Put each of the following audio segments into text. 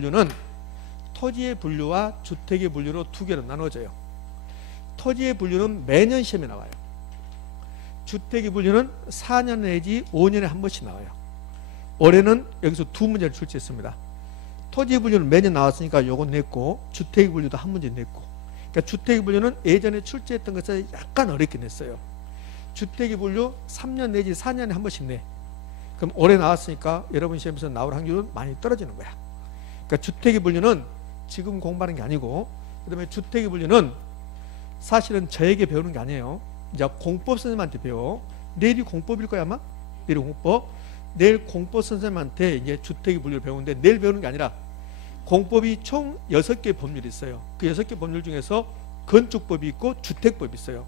분류는 토지의 분류와 주택의 분류로 두 개로 나눠져요. 토지의 분류는 매년 시험에 나와요. 주택의 분류는 4년 내지 5년에 한 번씩 나와요. 올해는 여기서 두 문제를 출제했습니다. 토지의 분류는 매년 나왔으니까 요건 냈고, 주택의 분류도 한 문제 냈고. 그러니까 주택의 분류는 예전에 출제했던 것을 약간 어렵게 냈어요. 주택의 분류 3년 내지 4년에 한 번씩 내. 그럼 올해 나왔으니까 여러분 시험에서 나올 확률은 많이 떨어지는 거야. 그러니까 주택의 분류는 지금 공부하는 게 아니고, 그 다음에 주택의 분류는 사실은 저에게 배우는 게 아니에요. 이제 공법 선생님한테 배워. 내일이 공법일 거야 아마? 내일 공법. 내일 공법 선생님한테 이제 주택의 분류를 배우는데, 내일 배우는 게 아니라 공법이 총 6개 법률이 있어요. 그 6개 법률 중에서 건축법이 있고 주택법이 있어요.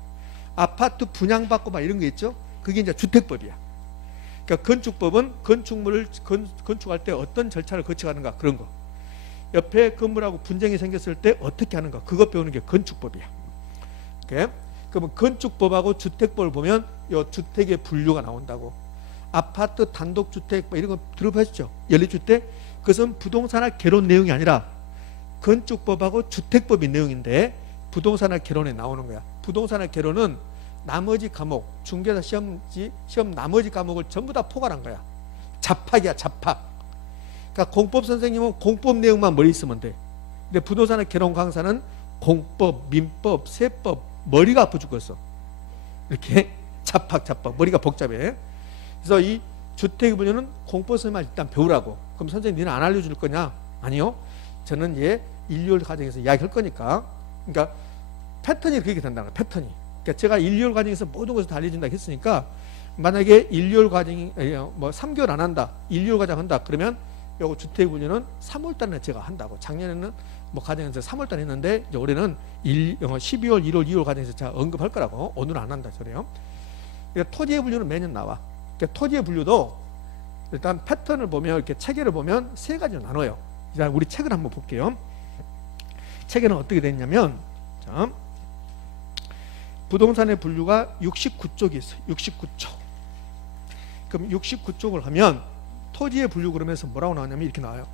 아파트 분양받고 막 이런 게 있죠. 그게 이제 주택법이야. 그러니까 건축법은 건축물을 건축할 때 어떤 절차를 거쳐가는가, 그런 거. 옆에 건물하고 분쟁이 생겼을 때 어떻게 하는가, 그거 배우는 게 건축법이야. 오케이? 그러면 건축법하고 주택법을 보면 요 주택의 분류가 나온다고. 아파트 단독주택 뭐 이런 거 들어보셨죠? 연립주택. 그것은 부동산학 개론 내용이 아니라 건축법하고 주택법의 내용인데 부동산학 개론에 나오는 거야. 부동산학 개론은 나머지 과목, 중개사 시험 나머지 과목을 전부 다 포괄한 거야. 잡학이야, 잡학. 그러니까 공법 선생님은 공법 내용만 머리 있으면 돼. 근데 부동산학 개론 강사는 공법, 민법, 세법, 머리가 아파 죽겠어. 이렇게 잡학, 머리가 복잡해. 그래서 이 주택의 분류는 공법 선생님만 일단 배우라고. 그럼 선생님 니는 안 알려줄 거냐? 아니요. 저는 얘 1, 2월 과정에서 이야기할 거니까. 그러니까 패턴이 그렇게 된다는 거야. 패턴이. 그러니까 제가 1, 2월 과정에서 모든 것을 다 알려준다고 했으니까, 만약에 1, 2월 과정이 뭐 3개월 안 한다, 1, 2월 과정 한다 그러면 요거 주택 분류는 3월 달에 제가 한다고. 작년에는 뭐 과정에서 3월 달에 했는데 이제 올해는 12월, 1월, 2월 과정에서 제가 언급할 거라고. 오늘은 안 한다 저래요. 그러니까 토지의 분류는 매년 나와. 그러니까 토지의 분류도 일단 패턴을 보면, 이렇게 체계를 보면 세 가지로 나눠요. 자, 우리 책을 한번 볼게요. 체계는 어떻게 됐냐면, 자, 부동산의 분류가 69쪽이 있어요. 69쪽. 그럼 69쪽을 하면 토지의 분류 그러면서 뭐라고 나오냐면 이렇게 나와요.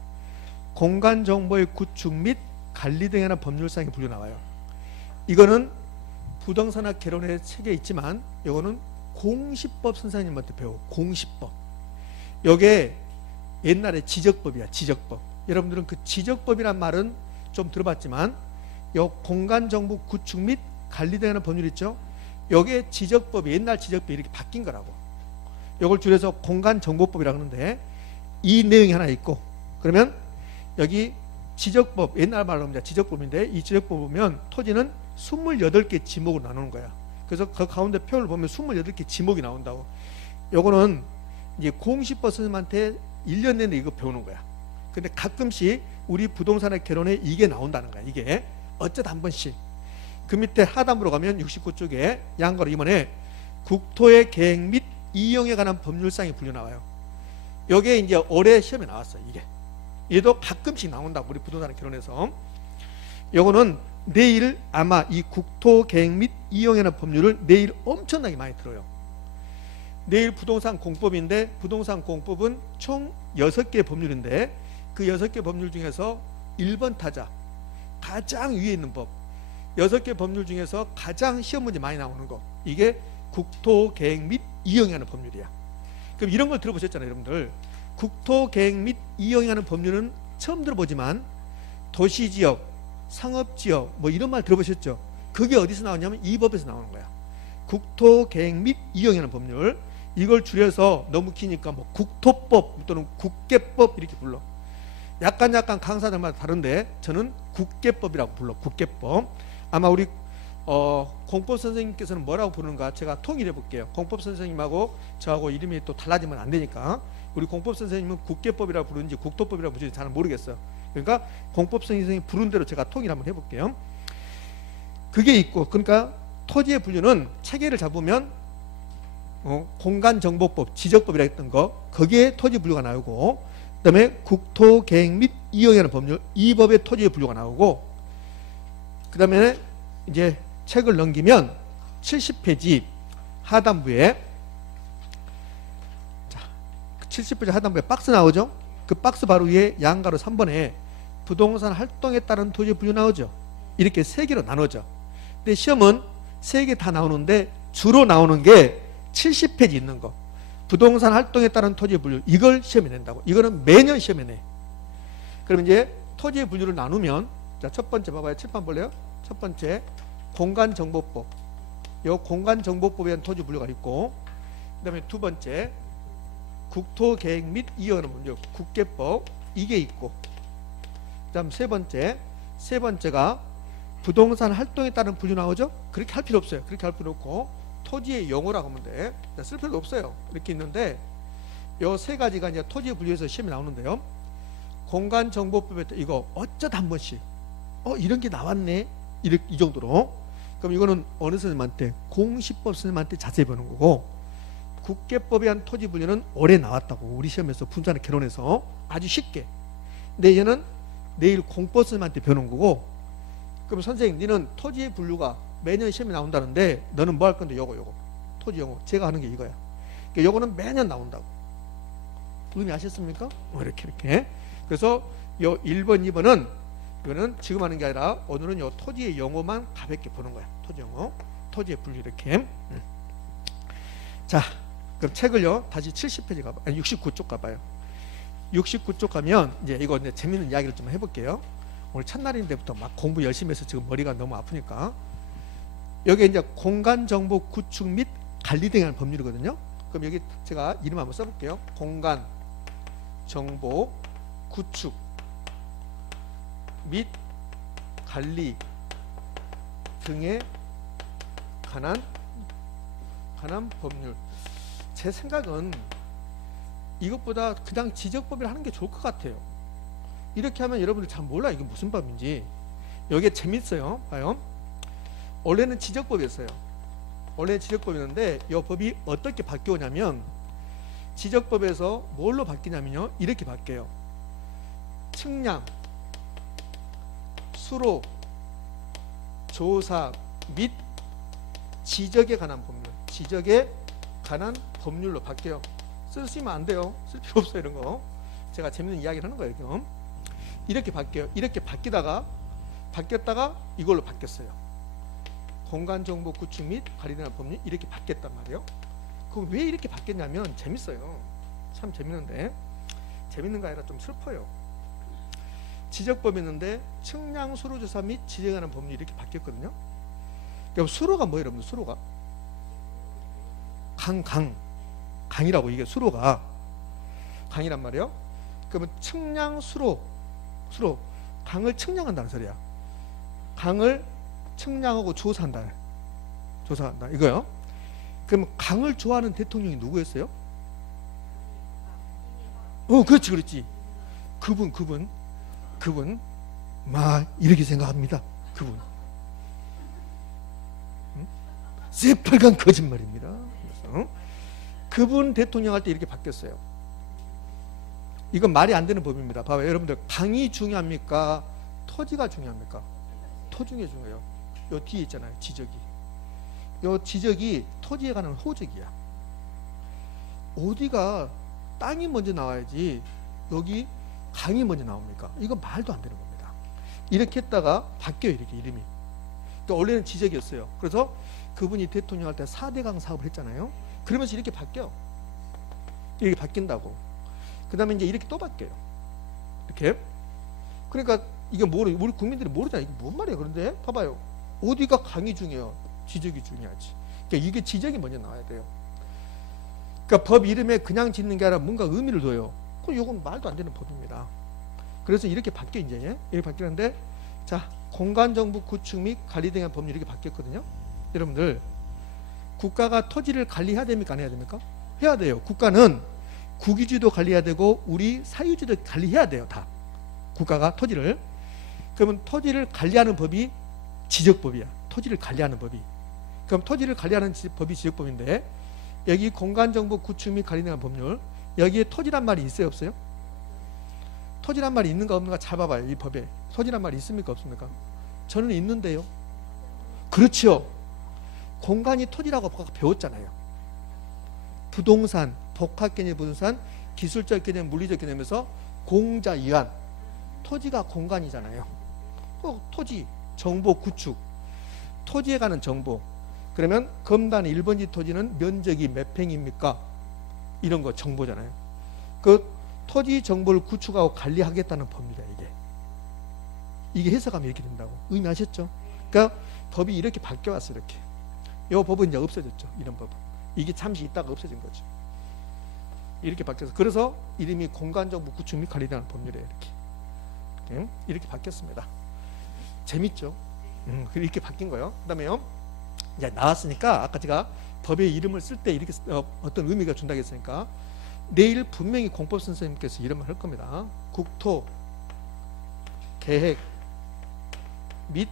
공간정보의 구축 및 관리 등에 관한 법률상의 분류 나와요. 이거는 부동산학 개론의 책에 있지만 이거는 공시법 선생님한테 배워. 공시법. 이게 옛날에 지적법이야. 지적법. 여러분들은 그 지적법이란 말은 좀 들어봤지만 요 공간정보 구축 및 관리 등에 관한 법률 있죠. 요게 지적법이, 옛날 지적법이 이렇게 바뀐 거라고. 요걸 줄여서 공간정보법이라고 하는데 이 내용이 하나 있고, 그러면 여기 지적법, 옛날 말로 하면 지적법인데 이 지적법 보면 토지는 28개 지목으로 나누는 거야. 그래서 그 가운데 표를 보면 28개 지목이 나온다고. 요거는 이제 공시법 선생님한테 1년 내내 이거 배우는 거야. 근데 가끔씩 우리 부동산의 개론에 이게 나온다는 거야. 이게 어쩌다 한 번씩. 그 밑에 하단부로 가면 69쪽에 양가로 이번에 국토의 계획 및 이용에 관한 법률상의 분류 나와요. 요게 이제 올해 시험에 나왔어요. 이게. 얘도 가끔씩 나온다고, 우리 부동산의 개론에서. 요거는 내일 아마 이 국토 계획 및 이용에 관한 법률을 내일 엄청나게 많이 들어요. 내일 부동산 공법인데, 부동산 공법은 총 6개 법률인데 그 6개 법률 중에서 1번 타자, 가장 위에 있는 법, 6개 법률 중에서 가장 시험 문제 많이 나오는 거, 이게 국토 계획 및 이용에 관한 법률이야. 그럼 이런 걸 들어보셨잖아요, 여러분들. 국토 계획 및 이용에 관한 법률은 처음 들어보지만 도시지역, 상업지역 뭐 이런 말 들어보셨죠? 그게 어디서 나오냐면 이 법에서 나오는 거야. 국토 계획 및 이용에 관한 법률. 이걸 줄여서 너무 기니까 뭐 국토법 또는 국계법 이렇게 불러. 약간 강사들마다 다른데 저는 국계법이라고 불러. 국계법. 아마 우리 공법 선생님께서는 뭐라고 부르는가 제가 통일해 볼게요. 공법 선생님하고 저하고 이름이 또 달라지면 안 되니까. 우리 공법 선생님은 국계법이라고 부르는지 국토법이라고 부르는지 잘 모르겠어요. 그러니까 공법 선생님이 부른 대로 제가 통일 한번 해볼게요. 그게 있고, 그러니까 토지의 분류는 체계를 잡으면 공간정보법, 지적법이라 했던 거, 거기에 토지 분류가 나오고, 그 다음에 국토계획 및 이용에 관한 법률, 이 법에 토지의 분류가 나오고, 그 다음에 이제 책을 넘기면 70페이지 하단부에, 자, 70페이지 하단부에 박스 나오죠? 그 박스 바로 위에 양가로 3번에 부동산 활동에 따른 토지의 분류 나오죠. 이렇게 세 개로 나누죠. 근데 시험은 세 개 다 나오는데 주로 나오는 게 70페이지 있는 거. 부동산 활동에 따른 토지의 분류. 이걸 시험에 낸다고. 이거는 매년 시험에 내. 그럼 이제 토지의 분류를 나누면, 자, 첫 번째 봐봐요. 칠판 볼래요? 첫 번째 공간정보법. 요 공간정보법에 의한 토지 분류가 있고, 그 다음에 두 번째 국토계획 및 이어는 문제 국계법, 이게 있고, 그 다음 세 번째가 부동산 활동에 따른 분류 나오죠? 그렇게 할 필요 없어요. 그렇게 할 필요 없고 토지의 용어라고 하면 돼. 쓸 필요도 없어요. 이렇게 있는데 요 세 가지가 이제 토지의 분류에서 시험이 나오는데요. 공간정보법에 이거 어쩌다 한 번씩 이런 게 나왔네, 이 정도로. 그럼 이거는 어느 선생님한테? 공시법 선생님한테 자세히 보는 거고, 국계법에 의한 토지 분류는 올해 나왔다고. 우리 시험에서 분산을 결혼해서 아주 쉽게. 근데 얘는 내일 공법 선생님한테 배우는 거고, 그럼 선생님 니는 토지의 분류가 매년 시험에 나온다는데 너는 뭐 할 건데? 요거 토지 용어 제가 하는 게 이거야. 그러니까 요거는 매년 나온다고. 의미 아셨습니까? 이렇게. 그래서 요 1번 2번은 이거는 지금 하는 게 아니라 오늘은 요 토지의 용어만 가볍게 보는 거야. 토지 용어, 토지의 분류 이렇게. 자, 그럼 책을요 다시 70페이지 가봐. 아니 69쪽 가봐요. 69쪽 가면 이제 이거 이제 재밌는 이야기를 좀 해볼게요. 오늘 첫날인데부터 막 공부 열심히 해서 지금 머리가 너무 아프니까. 여기 이제 공간정보 구축 및 관리 등에 관한 법률이거든요. 그럼 여기 제가 이름 한번 써볼게요. 공간정보 구축 및 관리 등에 관한 법률. 제 생각은 이것보다 그냥 지적법을 하는 게 좋을 것 같아요. 이렇게 하면 여러분들 잘 몰라 이게 무슨 법인지. 여기에 재밌어요. 봐요. 원래는 지적법이었어요. 원래 지적법이었는데 이 법이 어떻게 바뀌었냐면, 지적법에서 뭘로 바뀌냐면요, 이렇게 바뀌어요. 측량, 수로, 조사 및 지적에 관한 법률, 지적에 관한 법률로 바뀌어요. 쓰시면 안 돼요. 쓸 필요 없어요. 이런 거 제가 재밌는 이야기를 하는 거예요. 지금 이렇게 바뀌어요. 이렇게 바뀌었다가 이걸로 바뀌었어요. 공간정보 구축 및 관리에 관한 법률, 이렇게 바뀌었단 말이에요. 그럼 왜 이렇게 바뀌었냐면 재밌어요. 참 재밌는데, 재밌는 거 아니라 좀 슬퍼요. 지적법이었는데 측량, 수로, 조사 및 지적에 관한 법률이 이렇게 바뀌었거든요. 그럼 수로가 뭐예요, 여러분? 수로가 강이라고. 이게 수로가 강이란 말이에요. 그러면 측량, 수로 강을 측량한다는 소리야. 강을 측량하고 조사한다 이거요. 그럼 강을 좋아하는 대통령이 누구였어요? 그렇지. 그분 막 이렇게 생각합니다. 그분 새빨간 거짓말입니다. 그래서 그분 대통령 할 때 이렇게 바뀌었어요. 이건 말이 안 되는 법입니다. 봐봐요. 여러분들, 강이 중요합니까? 토지가 중요합니까? 토지가 중요해요. 요 뒤에 있잖아요. 지적이. 요 지적이 토지에 관한 호적이야. 어디가 땅이 먼저 나와야지 여기 강이 먼저 나옵니까? 이건 말도 안 되는 겁니다. 이렇게 했다가 바뀌어요. 이렇게 이름이. 그러니까 원래는 지적이었어요. 그래서 그분이 대통령 할 때 4대강 사업을 했잖아요. 그러면서 이렇게 바뀌어. 이렇게 바뀐다고. 그 다음에 이제 이렇게 또 바뀌어요. 이렇게. 그러니까 이게 우리 국민들이 모르잖아요. 이게 뭔 말이에요. 그런데 봐봐요. 어디가 강이 중요해요? 지적이 중요하지. 그러니까 이게 지적이 먼저 나와야 돼요. 그러니까 법 이름에 그냥 짓는 게 아니라 뭔가 의미를 둬요. 그럼 이건 말도 안 되는 법입니다. 그래서 이렇게 바뀌어, 이제. 이렇게 바뀌는데, 자, 공간정보 구축 및 관리 등의 법률이 이렇게 바뀌었거든요. 여러분들, 국가가 토지를 관리해야 됩니까? 안 해야 됩니까? 해야 돼요. 국가는 국유지도 관리해야 되고 우리 사유지도 관리해야 돼요. 다. 국가가 토지를. 그러면 토지를 관리하는 법이 지적법이야. 토지를 관리하는 법이. 그럼 토지를 관리하는 법이 지적법인데, 여기 공간정보 구축 및 관리에 대한 법률, 여기에 토지란 말이 있어요, 없어요? 토지란 말이 있는가 없는가 잘 봐봐요. 이 법에 토지란 말이 있습니까, 없습니까? 저는 있는데요. 그렇죠. 공간이 토지라고 배웠잖아요. 부동산, 복합개념 부동산, 기술적 개념, 물리적 개념에서 공자, 이완, 토지가 공간이잖아요. 또 토지, 정보 구축, 토지에 관한 정보. 그러면 검단 1번지 토지는 면적이 몇 평입니까? 이런 거 정보잖아요. 그 토지 정보를 구축하고 관리하겠다는 법입니다. 이게 해석하면 이렇게 된다고. 의미하셨죠? 그러니까 법이 이렇게 바뀌어왔어요. 이렇게. 이 법은 이제 없어졌죠. 이런 법은. 이게 잠시 있다가 없어진 거죠. 이렇게 바뀌어서. 그래서 이름이 공간정보 구축 및 관리라는 법률이에요. 이렇게 바뀌었습니다. 재밌죠? 이렇게 바뀐 거예요. 그 다음에요. 이제 나왔으니까 아까 제가 법의 이름을 쓸 때 이렇게 어떤 의미가 준다고 했으니까 내일 분명히 공법 선생님께서 이름을 할 겁니다. 국토 계획 및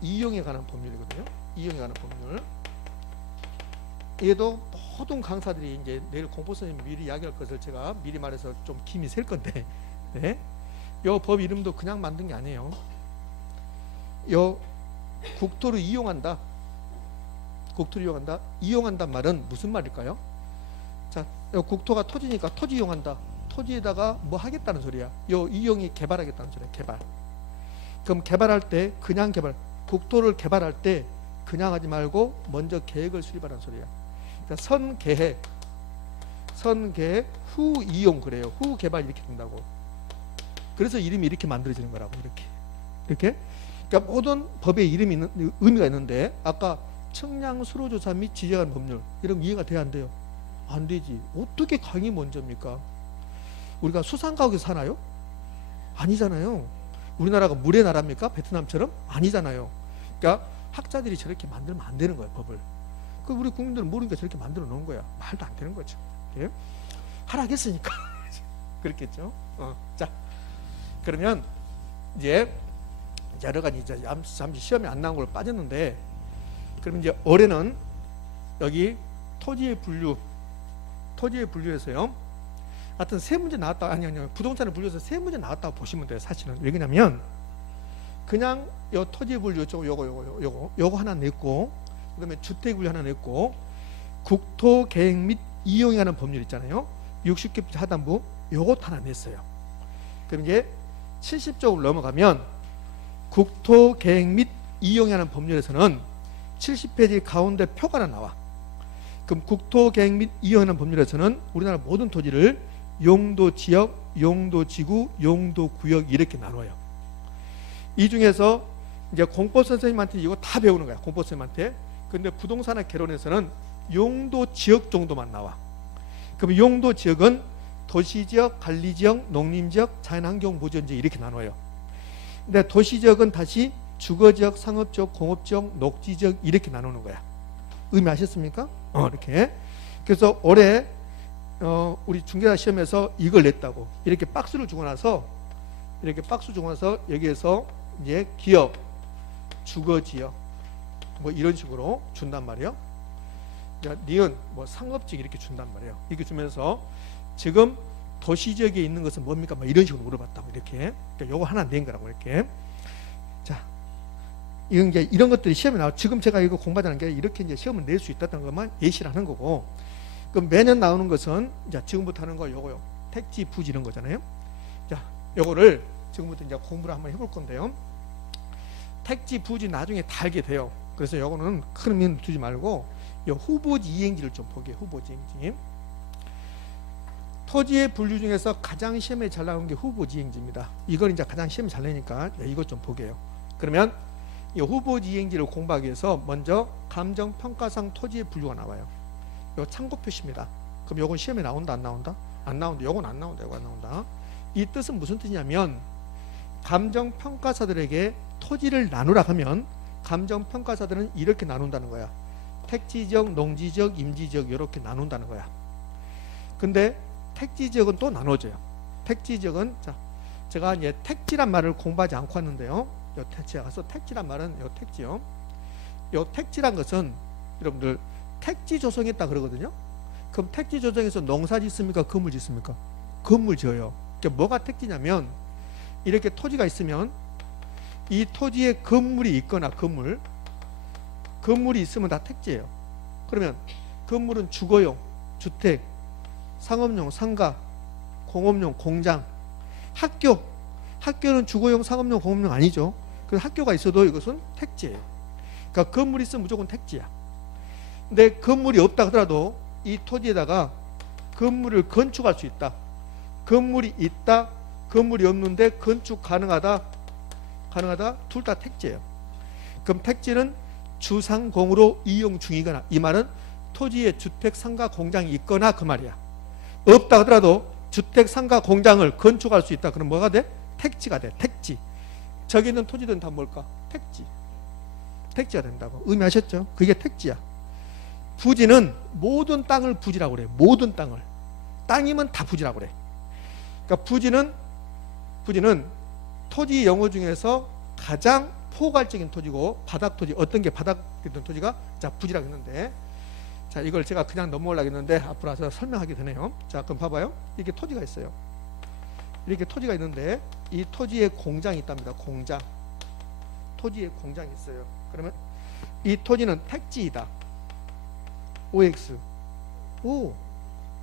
이용에 관한 법률이거든요. 이용에 관한 법률. 얘도 모든 강사들이 이제 내일 공법 선생님 미리 이야기할 것을 제가 미리 말해서 좀 김이 셀 건데, 네. 요 법 이름도 그냥 만든 게 아니에요. 요 국토를 이용한다. 국토를 이용한다. 이용한단 말은 무슨 말일까요? 자, 요 국토가 토지니까 토지 이용한다. 토지에다가 뭐 하겠다는 소리야. 요 이용이 개발하겠다는 소리야. 개발. 그럼 개발할 때 그냥 개발. 국토를 개발할 때 그냥 하지 말고 먼저 계획을 수립하라는 소리야. 그러니까 선계획 후 이용 그래요. 후 개발 이렇게 된다고. 그래서 이름이 이렇게 만들어지는 거라고. 이렇게. 그러니까 모든 법에 이름이 있는, 의미가 있는데 아까 청량 수로조사 및 지정한 법률 이런 거 이해가 돼야 안 돼요? 안 되지. 어떻게 강이 먼저입니까? 우리가 수상가옥에서 사나요? 아니잖아요. 우리나라가 물의 나라입니까? 베트남처럼? 아니잖아요. 그러니까 학자들이 저렇게 만들면 안 되는 거예요. 법을. 그 우리 국민들은 모르니까 저렇게 만들어 놓은 거야. 말도 안 되는 거죠. 예? 하락했으니까 그렇겠죠. 자, 그러면 이제 여러 가지 이제 잠시 시험에 안 나온 걸 빠졌는데, 그러면 이제 올해는 여기 토지의 분류에서요. 하여튼 세 문제 나왔다. 아니 부동산의 분류에서 세 문제 나왔다고 보시면 돼요. 사실은. 왜냐면 그냥 요 토지의 분류 요거 하나 냈고, 그다음에 주택 분류 하나 냈고, 국토 계획 및 이용에 관한 법률 있잖아요. 60개 하단부 요것 하나 냈어요. 그럼 이제 70쪽으로 넘어가면 국토 계획 및 이용에 관한 법률에서는 70페이지 가운데 표가 하나 나와. 그럼 국토 계획 및 이용에 관한 법률에서는 우리나라 모든 토지를 용도 지역, 용도 지구, 용도 구역 이렇게 나눠요. 이 중에서 이제 공법 선생님한테 이거 다 배우는 거야. 공법 선생님한테. 근데 부동산학 개론에서는 용도 지역 정도만 나와. 그럼 용도 지역은 도시지역, 관리지역, 농림지역, 자연환경보전지역 이렇게 나눠요. 근데 도시지역은 다시 주거지역, 상업지역, 공업지역, 녹지지역 이렇게 나누는 거야. 의미하셨습니까? 이렇게. 그래서 올해 우리 중개사 시험에서 이걸 냈다고. 이렇게 박스를 주고 나서 여기에서 이제 기업, 주거지역 뭐 이런 식으로 준단 말이에요. 니은 뭐 상업지역 이렇게 준단 말이에요. 이렇게 주면서 지금 도시지역에 있는 것은 뭡니까? 뭐 이런 식으로 물어봤다고. 이렇게. 그러니까 요거 하나 낸 거라고. 이렇게. 자, 이런 것들이 시험에 나와. 지금 제가 이거 공부하자는 게 이렇게 이제 시험을 낼 수 있다는 것만 예시를 하는 거고. 그럼 매년 나오는 것은 이제 지금부터 하는 거 요거요. 택지, 부지 이런 거잖아요. 자, 요거를 지금부터 이제 공부를 한번 해볼 건데요. 택지, 부지 나중에 다 알게 돼요. 그래서 요거는 큰 의미는 두지 말고 요 후보지 이행지를 좀 보게요. 후보지 이행지. 토지의 분류 중에서 가장 시험에 잘 나오는 게 후보지 이행지입니다. 이걸 이제 가장 시험에 잘 내니까 이것 좀 보게요. 그러면 이 후보지 이행지를 공부하기 위해서 먼저 감정평가상 토지의 분류가 나와요. 요 참고 표시입니다. 그럼 요건 시험에 나온다 안 나온다? 안 나온다. 요건 안 나온다. 요건 안 나온다. 이 뜻은 무슨 뜻이냐면 감정평가사들에게 토지를 나누라 하면 감정평가사들은 이렇게 나눈다는 거야. 택지지역, 농지지역, 임지지역 이렇게 나눈다는 거야. 근데 택지지역은 또 나눠져요. 택지지역은 자, 제가 이제 택지란 말을 공부하지 않고 왔는데요. 요 택지에 가서 택지란 말은 요 택지요. 요 택지란 것은 여러분들 택지 조성했다 그러거든요. 그럼 택지 조성해서 농사 짓습니까? 건물 짓습니까? 건물 지어요. 그러니까 뭐가 택지냐면 이렇게 토지가 있으면 이 토지에 건물이 있거나 건물이 있으면 다 택지예요. 그러면 건물은 주거용, 주택, 상업용, 상가, 공업용, 공장, 학교 학교는 주거용, 상업용, 공업용 아니죠. 그래서 학교가 있어도 이것은 택지예요. 그러니까 건물이 있으면 무조건 택지야. 근데 건물이 없다 하더라도 이 토지에다가 건물을 건축할 수 있다. 건물이 있다. 건물이 없는데 건축 가능하다. 둘 다 택지예요. 그럼 택지는 주상공으로 이용 중이거나, 이 말은 토지에 주택, 상가, 공장이 있거나 그 말이야. 없다 하더라도 주택, 상가, 공장을 건축할 수 있다. 그럼 뭐가 돼? 택지가 돼. 택지. 저기 있는 토지들은 다 뭘까? 택지. 택지가 된다고. 의미하셨죠? 그게 택지야. 부지는 모든 땅을 부지라고 그래. 모든 땅을. 땅이면 다 부지라고 그래. 그러니까 부지는 토지 용어 중에서 가장 포괄적인 토지고, 바닥 토지, 어떤 게 바닥 있던 토지가 자 부지라고 했는데, 자 이걸 제가 그냥 넘어가려고 했는데 앞으로 와서 설명하게 되네요. 자 그럼 봐봐요. 이렇게 토지가 있어요. 이렇게 토지가 있는데 이 토지에 공장이 있답니다. 공장. 토지에 공장이 있어요. 그러면 이 토지는 택지이다. OX. 오,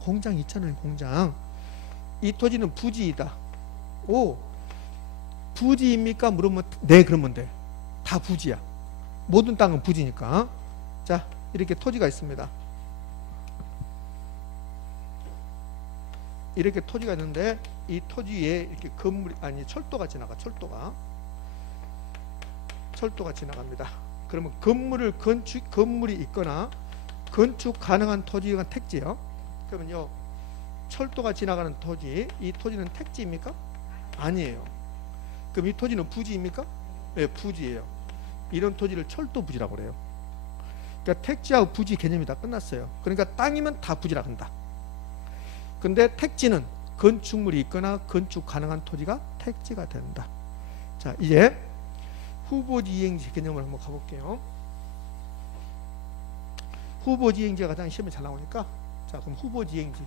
공장 있잖아요. 공장. 이 토지는 부지이다. 오, 부지입니까? 물으면 네, 그러면 돼. 다 부지야. 모든 땅은 부지니까. 자, 이렇게 토지가 있습니다. 이렇게 토지가 있는데 이 토지에 이렇게 건물이, 아니 철도가 지나가. 철도가 지나갑니다. 그러면 건물이 있거나 건축 가능한 토지가 택지예요. 그러면요, 철도가 지나가는 토지, 이 토지는 택지입니까? 아니에요. 그럼 이 토지는 부지입니까? 네, 부지예요. 이런 토지를 철도 부지라고 그래요. 그러니까 택지하고 부지 개념이 다 끝났어요. 그러니까 땅이면 다 부지라 한다. 근데 택지는 건축물이 있거나 건축 가능한 토지가 택지가 된다. 자, 이제 후보지 이행지 개념을 한번 가볼게요. 후보지 이행지가 가장 시험에 잘 나오니까, 자 그럼 후보지 이행지.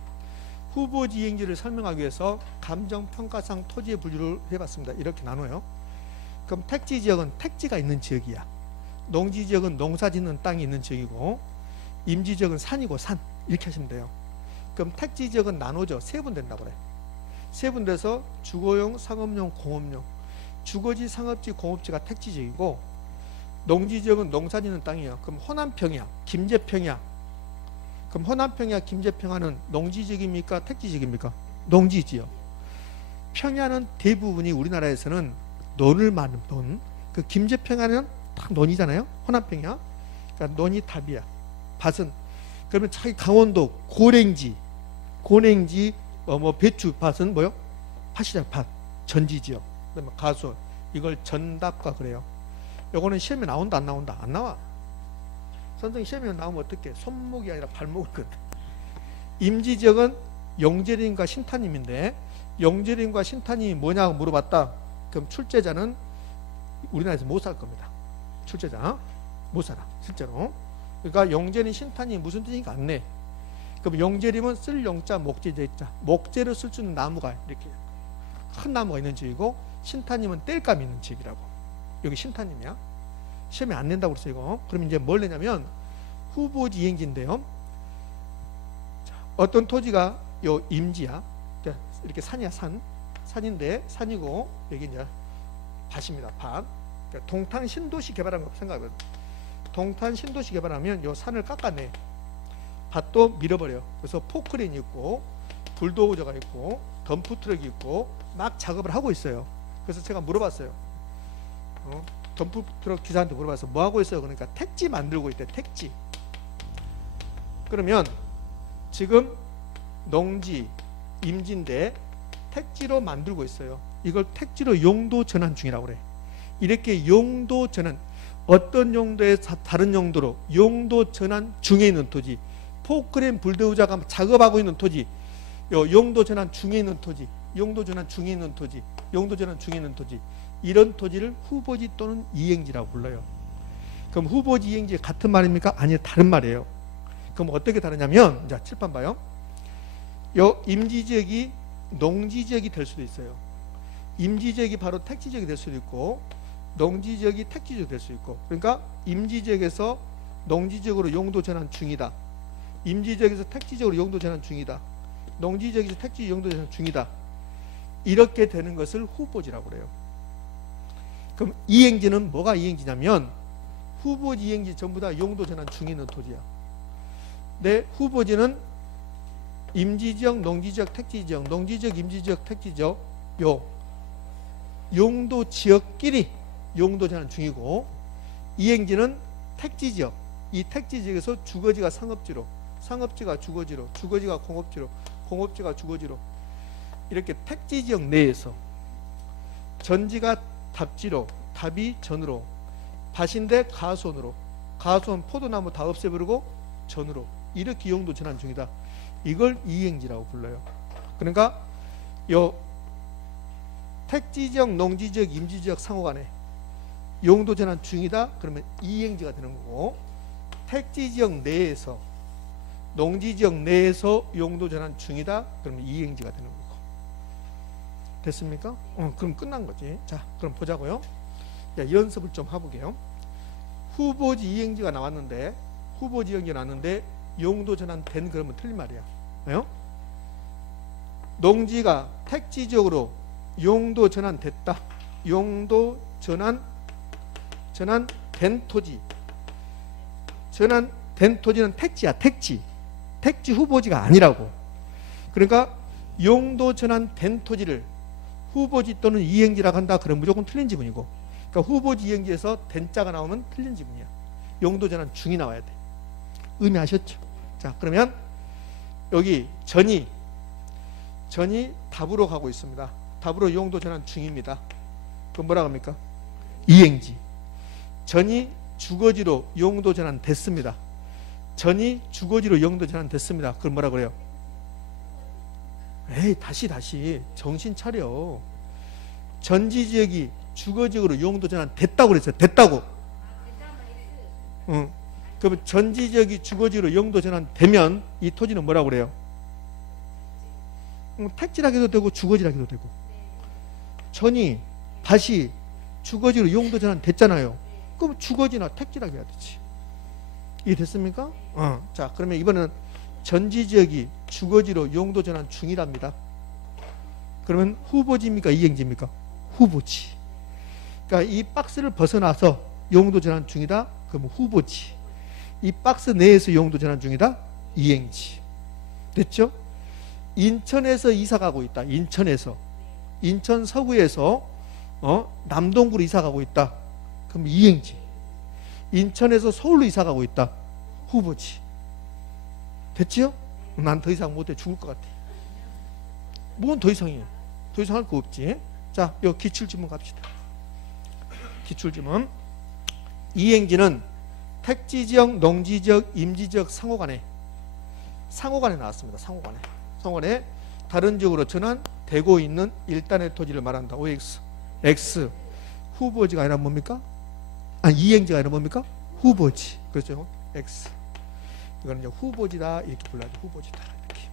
후보지 이행지를 설명하기 위해서 감정평가상 토지의 분류를 해봤습니다. 이렇게 나눠요. 그럼 택지 지역은 택지가 있는 지역이야. 농지 지역은 농사 짓는 땅이 있는 지역이고, 임지 지역은 산이고 산, 이렇게 하시면 돼요. 그럼 택지 지역은 나눠져. 세분된다고 그래. 세분돼서 주거용, 상업용, 공업용. 주거지, 상업지, 공업지가 택지 지역이고, 농지 지역은 농사 짓는 땅이에요. 그럼 호남평야, 김제평야. 그럼 호남평야, 김제평야는 농지 지역입니까? 택지 지역입니까? 농지 지역. 평야는 대부분이 우리나라에서는 논을 많은 논. 그 김제평야는 딱 논이잖아요. 호남평야. 그러니까 논이 답이야. 밭은. 그러면 자기 강원도 고랭지, 배추 밭은 뭐요? 밭이잖아요. 밭. 전지 지역. 그다음에 가수. 이걸 전답과 그래요. 요거는 시험에 나온다 안 나온다? 안 나와. 선생님 시험에 나오면 어떻게? 손목이 아니라 발목을 긋. 임지 지역은 용재림과 신타님인데, 용재림과 신타님이 뭐냐고 물어봤다. 그럼 출제자는 우리나라에서 못 살 겁니다. 출제자 못 살아 실제로. 그러니까 용재림, 신타님이 무슨 뜻인가 안 내. 그럼 용재림은 쓸 용자, 목재 제자. 목재를 쓸 수 있는 나무가 이렇게 큰 나무가 있는 지역이고, 신타님은 땔감이 있는 지역이라고. 여기 신타님이야. 시험에 안 낸다고 그랬어요 이거. 그럼 이제 뭘 내냐면 후보지 이행지인데요. 자, 어떤 토지가 요 임지야. 이렇게 산이야. 산인데 산이고, 여기 이제 밭입니다. 밭. 그러니까 동탄 신도시 개발한 거 생각해봐요. 동탄 신도시 개발하면 요 산을 깎아내. 밭도 밀어버려. 그래서 포크레인이 있고, 불도저가 있고, 덤프트럭이 있고, 막 작업을 하고 있어요. 그래서 제가 물어봤어요. 덤프트럭 기사한테 물어봐서 뭐 하고 있어요? 그러니까 택지 만들고 있대. 택지. 그러면 지금 농지, 임지인데 택지로 만들고 있어요. 이걸 택지로 용도 전환 중이라고 그래. 이렇게 용도 전환, 어떤 용도에서 다른 용도로 용도 전환 중에 있는 토지, 포크레인 불도저가 작업하고 있는 토지, 용도 전환 중에 있는 토지, 용도 전환 중에 있는 토지, 용도 전환 중에 있는 토지, 이런 토지를 후보지 또는 이행지라고 불러요. 그럼 후보지 이행지 같은 말입니까? 아니요, 다른 말이에요. 그럼 어떻게 다르냐면, 자, 칠판 봐요. 요 임지지역이 농지지역이 될 수도 있어요. 임지지역이 바로 택지지역이 될 수도 있고, 농지지역이 택지지역이 될 수 있고. 그러니까 임지지역에서 농지지역으로 용도 전환 중이다. 임지지역에서 택지지역으로 용도 전환 중이다. 농지지역에서 택지 용도 전환 중이다. 이렇게 되는 것을 후보지라고 그래요. 그럼 이행지는 뭐가 이행지냐면 후보지 이행지 전부 다 용도 전환 중에 있는 토지야. 내 후보지는 임지지역, 농지지역, 택지지역, 농지지역, 임지지역, 택지지역 요 용도 지역끼리 용도 전환 중이고, 이행지는 택지지역, 이 택지지역에서 주거지가 상업지로, 상업지가 주거지로, 주거지가 공업지로, 공업지가 주거지로 이렇게 택지지역 내에서 전지가 답지로, 답이 전으로, 밭인데 가수원으로, 가수원 포도나무 다 없애버리고 전으로 이렇게 용도 전환 중이다. 이걸 이행지라고 불러요. 그러니까 요 택지지역, 농지지역, 임지지역 상호간에 용도 전환 중이다. 그러면 이행지가 되는 거고, 택지지역 내에서 농지지역 내에서 용도 전환 중이다. 그러면 이행지가 되는 거고. 됐습니까? 그럼 끝난 거지. 자, 그럼 보자고요. 자, 연습을 좀 해보게요. 후보지 이행지가 나왔는데, 후보지 이행지가 나왔는데 용도 전환 된 그러면 틀린 말이야. 왜요? 농지가 택지지역으로 용도 전환 됐다. 용도 전환된 토지. 전환된 토지는 택지야. 택지 후보지가 아니라고. 그러니까 용도 전환된 토지를 후보지 또는 이행지라고 한다. 그럼 무조건 틀린 지문이고, 그러니까 후보지 이행지에서 된 자가 나오면 틀린 지문이야. 용도 전환 중이 나와야 돼. 의미하셨죠? 자, 그러면 여기 전이 답으로 가고 있습니다. 답으로 용도 전환 중입니다. 그럼 뭐라고 합니까? 이행지. 전이 주거지로 용도 전환 됐습니다. 전이 주거지로 용도 전환 됐습니다. 그럼 뭐라 그래요? 에이, 다시 정신 차려. 전지지역이 주거지역으로 용도 전환 됐다고 그랬어요. 됐다고. 응. 그러면 전지지역이 주거지로 용도 전환 되면 이 토지는 뭐라고 그래요? 택지라고 해도 되고 주거지라고 해도 되고. 전이 다시 주거지로 용도 전환 됐잖아요. 그럼 주거지나 택지라고 해야 되지. 이해 됐습니까? 자, 그러면 이번에는 전지지역이 주거지로 용도 전환 중이랍니다. 그러면 후보지입니까? 이행지입니까? 후보지. 그러니까 이 박스를 벗어나서 용도 전환 중이다. 그러면 후보지. 이 박스 내에서 용도 전환 중이다. 이행지. 됐죠? 인천에서 이사 가고 있다. 인천 서구에서 남동구로 이사 가고 있다. 그럼 이행지. 인천에서 서울로 이사 가고 있다. 후보지. 됐지요? 난 더 이상 못해. 죽을 것 같아. 뭔 더 이상이에요? 더 이상 할 거 없지. 자, 요 기출지문 갑시다. 기출지문. 이행지는 택지지역, 농지지역, 임지지역 상호간에 나왔습니다. 상호간에 다른 지역으로 전환되고 있는 일단의 토지를 말한다. OX. X. 후보지가 아니라 뭡니까? 이행지가 아니라 뭡니까? 후보지. 그렇죠? X. 이거는 이제 후보지다. 이렇게 불러야죠. 후보지다. 이렇게.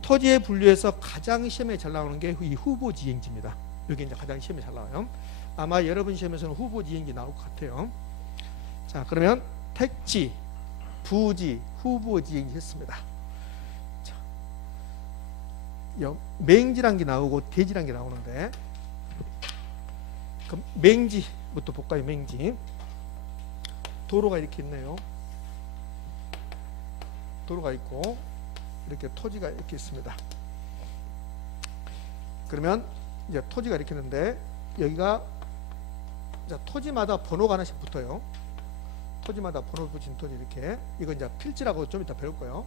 토지의 분류에서 가장 시험에 잘 나오는 게 이 후보지 이행지입니다. 이게 이제 가장 시험에 잘 나와요. 아마 여러분 시험에서는 후보지 이행지 나올 것 같아요. 자, 그러면 택지, 부지, 후보지 이행지 했습니다. 자, 맹지란 게 나오고 대지란 게 나오는데, 그럼 맹지부터 볼까요? 맹지. 도로가 이렇게 있네요. 도로가 있고 이렇게 토지가 이렇게 있습니다. 그러면 이제 토지가 이렇게 있는데, 여기가 토지마다 번호가 하나씩 붙어요. 토지마다 번호 붙인 토지 이렇게. 이거 이제 필지라고 좀 이따 배울 거예요.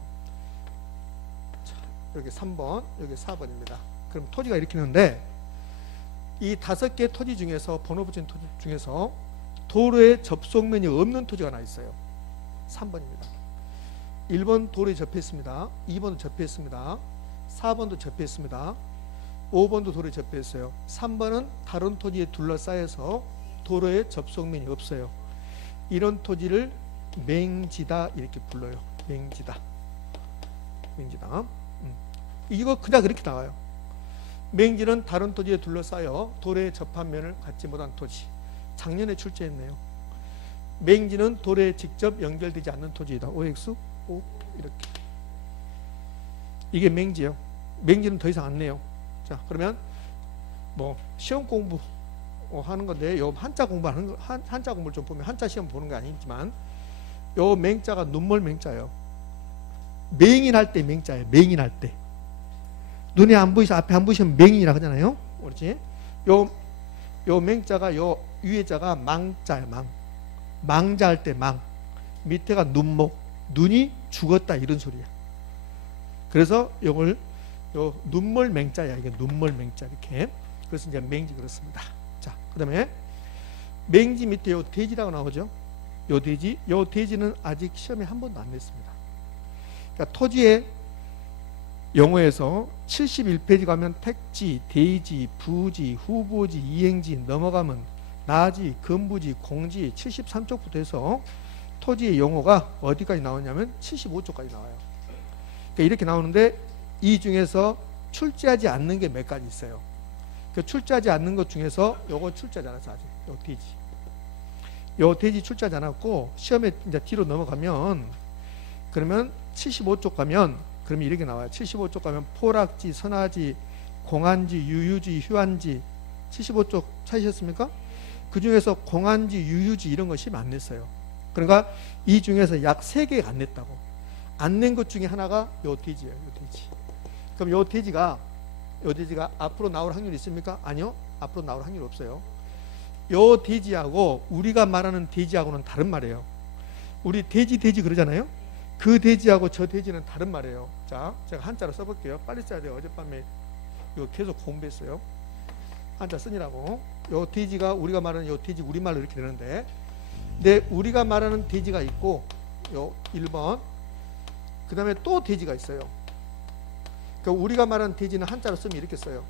자, 여기 3번, 여기 4번입니다. 그럼 토지가 이렇게 있는데, 이 5개 토지 중에서 번호 붙인 토지 중에서 도로에 접속면이 없는 토지가 하나 있어요. 3번입니다. 1번 도로에 접해 있습니다. 2번도 접해 있습니다. 4번도 접해 있습니다. 5번도 도로에 접해 있어요. 3번은 다른 토지에 둘러싸여서 도로에 접속면이 없어요. 이런 토지를 맹지다 이렇게 불러요. 맹지다. 이거 그냥 그렇게 나와요. 맹지는 다른 토지에 둘러싸여 도로에 접한 면을 갖지 못한 토지. 작년에 출제했네요. 맹지는 도로에 직접 연결되지 않는 토지이다. OX, O 이렇게. 이게 맹지예요. 맹지는 더 이상 안 내요. 자, 그러면 뭐 시험 공부 하는 건데 요 한자 공부하는 거, 한자 공부를 좀 보면 한자 시험 보는 거 아니지만 요 맹자가 눈멀 맹자예요. 맹인할 때 맹자예요. 맹인할 때. 눈에 안 보이시 앞에 안 보이시면 맹인이라 하잖아요. 그렇지? 요 맹자가 요 위에 자가 망자예요. 망자 할 때 망. 밑에가 눈목. 눈이 죽었다 이런 소리야. 그래서 요걸 요 눈멀 맹자야. 이게 눈멀 맹자 이렇게. 그래서 이제 맹지 그렇습니다. 자, 그다음에 맹지 밑에 요 돼지라고 나오죠. 요 돼지는 아직 시험에 한 번도 안 냈습니다. 그러니까 토지의 용어에서 71페이지 가면 택지, 대지, 부지, 후보지, 이행지 넘어가면 나지, 건부지, 공지 73쪽부터 해서 토지의 용어가 어디까지 나오냐면 75쪽까지 나와요. 그러니까 이렇게 나오는데 이 중에서 출제하지 않는 게 몇 가지 있어요. 그 출제하지 않는 것 중에서 요거 출제하지 않았어 아직. 요 돼지 출제하지 않았고 시험에 이제 뒤로 넘어가면 그러면 75쪽 가면 그러면 이렇게 나와요. 75쪽 가면 포락지, 선화지, 공안지, 유유지, 휴안지 75쪽 찾으셨습니까? 그 중에서 공안지, 유유지 이런 것이 안 냈어요. 그러니까 이 중에서 약 3개가 안 냈다고. 안 낸 것 중에 하나가 요 돼지예요. 요 돼지. 그럼 요 돼지가 앞으로 나올 확률이 있습니까? 아니요. 앞으로 나올 확률이 없어요. 요 돼지하고 우리가 말하는 돼지하고는 다른 말이에요. 우리 돼지 그러잖아요. 그 돼지하고 저 돼지는 다른 말이에요. 자, 제가 한자로 써볼게요. 빨리 써야 돼요. 어젯밤에 이거 계속 공부했어요. 한자 쓰니라고. 요 돼지가 우리가 말하는 요 돼지 우리말로 이렇게 되는데, 근데 우리가 말하는 돼지가 있고 요 1번 그 다음에 또 돼지가 있어요. 그러니까 우리가 말하는 돼지는 한자로 쓰면 이렇게 써요.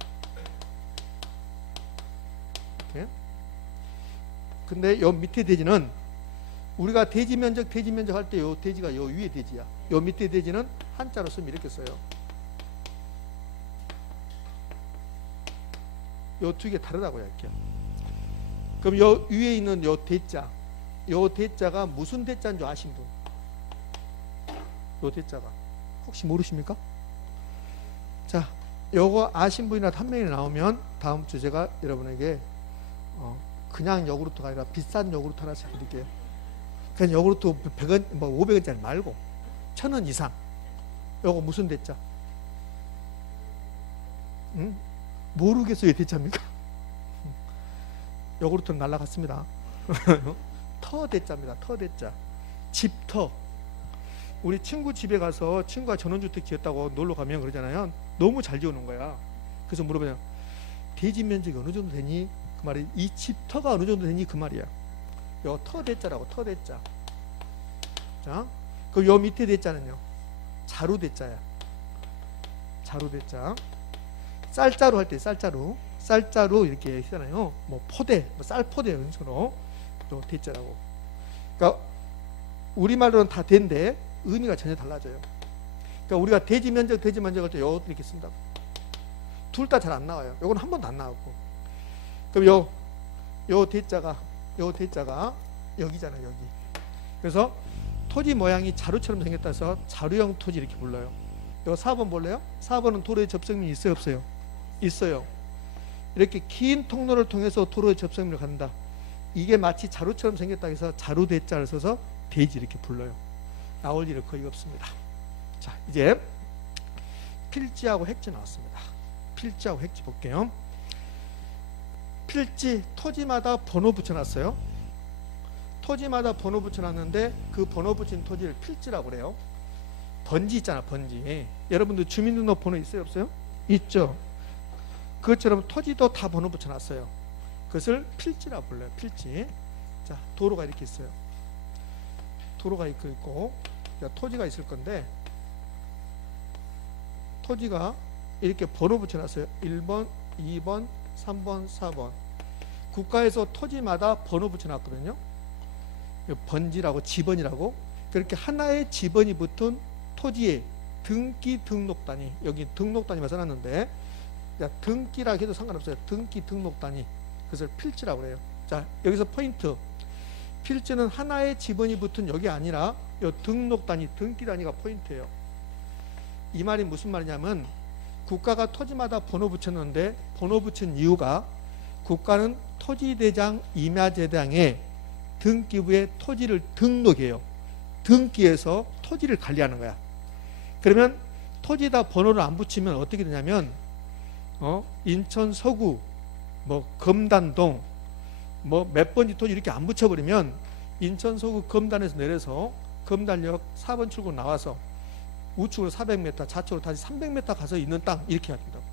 이렇게. 근데 요 밑에 돼지는 우리가 돼지 면적 할 때 요 돼지가 요 위에 돼지야. 요 밑에 돼지는 한자로 쓰면 이렇게 써요. 요 두 개 다르다고요, 이렇게. 그럼 요 위에 있는 요 대자, 요 대자가 무슨 대자인 줄 아신 분? 요 대자가 혹시 모르십니까? 자, 요거 아신 분이라도 한 명이 나오면 다음 주 제가 여러분에게 그냥 요구르트가 아니라 비싼 요구르트 하나씩 드릴게요. 그냥 요구르트 100원, 뭐 500원짜리 말고 1000원 이상. 요거 무슨 대자? 응? 모르겠어요. 대자입니까? 요구르트는 날라갔습니다. 터 대자입니다. 터 대자. 집터. 우리 친구 집에 가서 친구가 전원주택 지었다고 놀러 가면 그러잖아요. 너무 잘 지어놓은 거야. 그래서 물어보냐, 대지 면적이 어느 정도 되니? 그 말이 이 집터가 어느 정도 되니? 그 말이야. 요 터 대자라고. 터 대자. 자, 그럼 요 밑에 대자는요, 자루 대자야. 자루 대자. 쌀자루 할 때 쌀자루 이렇게 하잖아요. 뭐 포대, 뭐 쌀포대 이런 식으로 또 대자라고. 그러니까 우리말로는 다 대인데 의미가 전혀 달라져요. 그러니까 우리가 돼지 면적 할 때 요것도 이렇게 쓴다고. 둘 다 잘 안 나와요. 요건 한 번도 안 나왔고. 그럼 요 대자가 여기잖아요, 여기. 그래서 토지 모양이 자루처럼 생겼다 해서 자루형 토지 이렇게 불러요. 요 4번 볼래요? 4번은 도로의 접속면이 있어요, 없어요? 있어요. 이렇게 긴 통로를 통해서 도로의 접속면을 간다. 이게 마치 자루처럼 생겼다 해서 자루 대자를 써서 돼지 이렇게 불러요. 나올 일은 거의 없습니다. 자, 이제 필지하고 핵지 나왔습니다. 필지하고 핵지 볼게요. 필지, 토지마다 번호 붙여놨어요. 토지마다 번호 붙여놨는데 그 번호 붙인 토지를 필지라고 그래요. 번지 있잖아, 번지. 여러분들 주민등록번호 있어요, 없어요? 있죠. 그것처럼 토지도 다 번호 붙여놨어요. 그것을 필지라고 불러요. 필지. 자, 도로가 이렇게 있어요. 도로가 이렇게 있고 토지가 있을 건데, 토지가 이렇게 번호 붙여놨어요. 1번, 2번, 3번, 4번. 국가에서 토지마다 번호 붙여놨거든요. 번지라고, 지번이라고. 그렇게 하나의 지번이 붙은 토지의 등기 등록단위, 여기 등록단위만 써놨는데, 등기라 해도 상관없어요. 등기 등록단위. 그것을 필지라고 해요. 자, 여기서 포인트. 필지는 하나의 지번이 붙은 여기 아니라 이 등록단위, 등기단위가 포인트예요. 이 말이 무슨 말이냐면 국가가 토지마다 번호 붙였는데 번호 붙인 이유가 국가는 토지대장 임야제당에 등기부에 토지를 등록해요. 등기해서 토지를 관리하는 거야. 그러면 토지에다 번호를 안 붙이면 어떻게 되냐면 인천 서구 뭐 검단동 뭐 몇 번지 토지 이렇게 안 붙여버리면 인천 서구 검단에서 내려서 검단역 4번 출구 나와서 우측으로 400m 좌측으로 다시 300m 가서 있는 땅 이렇게 해야 된다고.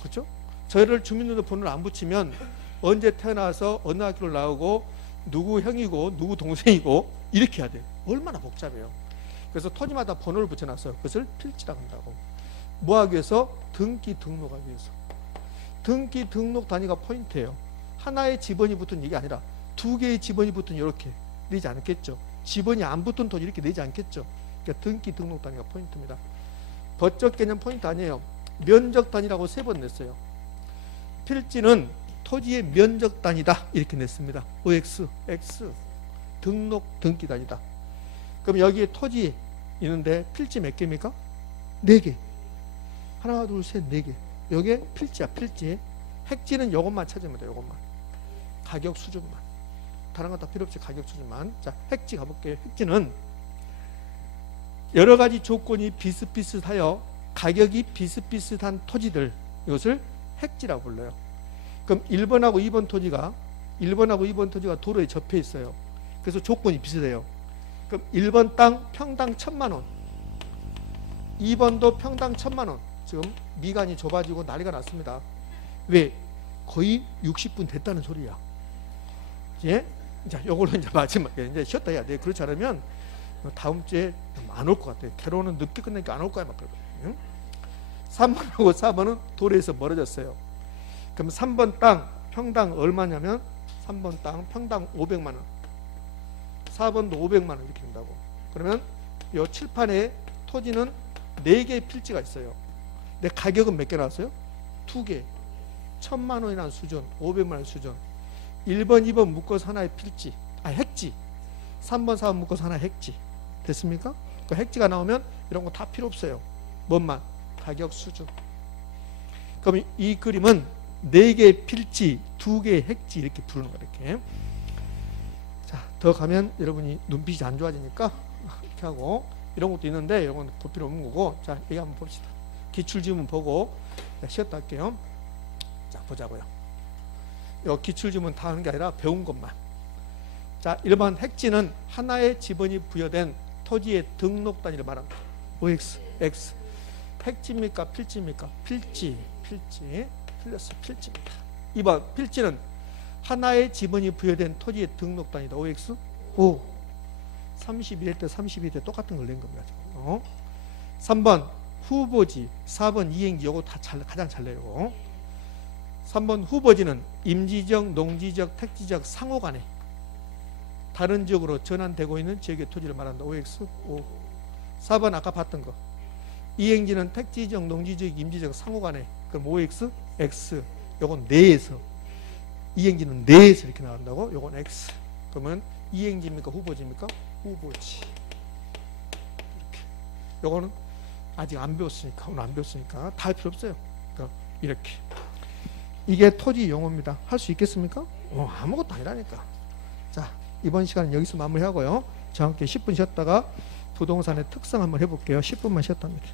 그렇죠? 저희를 주민등록번호를 안 붙이면 언제 태어나서 어느 학교를 나오고 누구 형이고 누구 동생이고 이렇게 해야 돼요. 얼마나 복잡해요. 그래서 토지마다 번호를 붙여놨어요. 그것을 필지라고 한다고. 뭐 하기 위해서? 등기 등록하기 위해서. 등기 등록 단위가 포인트예요. 하나의 지번이 붙은 이게 아니라 두 개의 지번이 붙은 이렇게 내지 않겠죠. 지번이 안 붙은 토지 이렇게 내지 않겠죠. 그러니까 등기 등록 단위가 포인트입니다. 법적 개념 포인트 아니에요. 면적 단위라고 3번 냈어요. 필지는 토지의 면적 단위다 이렇게 냈습니다. OX, X 등록 등기 단위다. 그럼 여기에 토지 있는데 필지 몇 개입니까? 4개. 하나 둘 셋 4개. 여기에 필지야. 필지. 핵지는 이것만 찾으면 돼요. 이것만. 가격 수준만. 다른 건 다 필요 없이 가격 수준만. 자, 핵지 가볼게요. 핵지는 여러 가지 조건이 비슷비슷하여 가격이 비슷비슷한 토지들, 이것을 핵지라고 불러요. 그럼 1번하고 2번 토지가 도로에 접해 있어요. 그래서 조건이 비슷해요. 그럼 1번 땅 평당 1,000만 원, 2번도 평당 1,000만 원. 지금 미간이 좁아지고 난리가 났습니다. 왜? 거의 60분 됐다는 소리야. 예? 자, 요걸로 이제 마지막에 이제 쉬었다 해야 돼. 그렇지 않으면 다음 주에 안 올 것 같아요. 개론은 늦게 끝내니까 안 올 거야 막 그러거든요. 3번하고 4번은 도로에서 멀어졌어요. 그럼 3번 땅 평당 얼마냐면 3번 땅 평당 500만 원, 4번도 500만 원 이렇게 된다고. 그러면 요 칠판에 토지는 4개의 필지가 있어요. 근데 가격은 몇 개 나왔어요? 2개. 1,000만 원이라는 수준, 500만 원 수준. 1번, 2번 묶어서 하나의 필지, 핵지. 3번, 4번 묶어서 하나의 핵지. 됐습니까? 그 핵지가 나오면 이런 거 다 필요 없어요. 뭔만? 가격 수준. 그럼 이 그림은 4개의 필지, 2개의 핵지 이렇게 부르는 거예요. 이렇게. 자, 더 가면 여러분이 눈빛이 안 좋아지니까 이렇게 하고 이런 것도 있는데 이런 건 볼 필요 없는 거고. 자, 여기 한번 봅시다. 기출지문 보고 쉬었다 할게요. 자, 보자고요. 요 기출지문 다 하는 게 아니라 배운 것만. 자, 1번 핵지는 하나의 지번이 부여된 토지의 등록 단위를 말합니다. OX, X. 핵지입니까? 필지입니까? 필지. 틀렸어. 필지입니다. 2번 필지는 하나의 지번이 부여된 토지의 등록 단위다. OX, O. 31대 32대 똑같은 걸 낸 겁니다. 3번 후보지, 4번 이행지. 요거 다 가장 잘 내요. 3번 후보지는 임지적, 농지적, 택지적 상호 간에 다른 지역으로 전환되고 있는 지역의 토지를 말한다. OX, O. 4번 아까 봤던 거. 이행지는 택지적, 농지적, 임지적 상호 간에. 그럼 OX, X. 요건 내에서. 이행지는 내에서 이렇게 나온다고. 요건 X. 그러면 이행지입니까? 후보지입니까? 후보지. 이렇게. 요거는 아직 안 배웠으니까, 오늘 안 배웠으니까 다 할 필요 없어요. 그러니까 이렇게. 이게 토지 용어입니다. 할 수 있겠습니까? 아무것도 아니라니까. 자, 이번 시간은 여기서 마무리하고요. 저와 함께 10분 쉬었다가 부동산의 특성 한번 해볼게요. 10분만 쉬었답니다.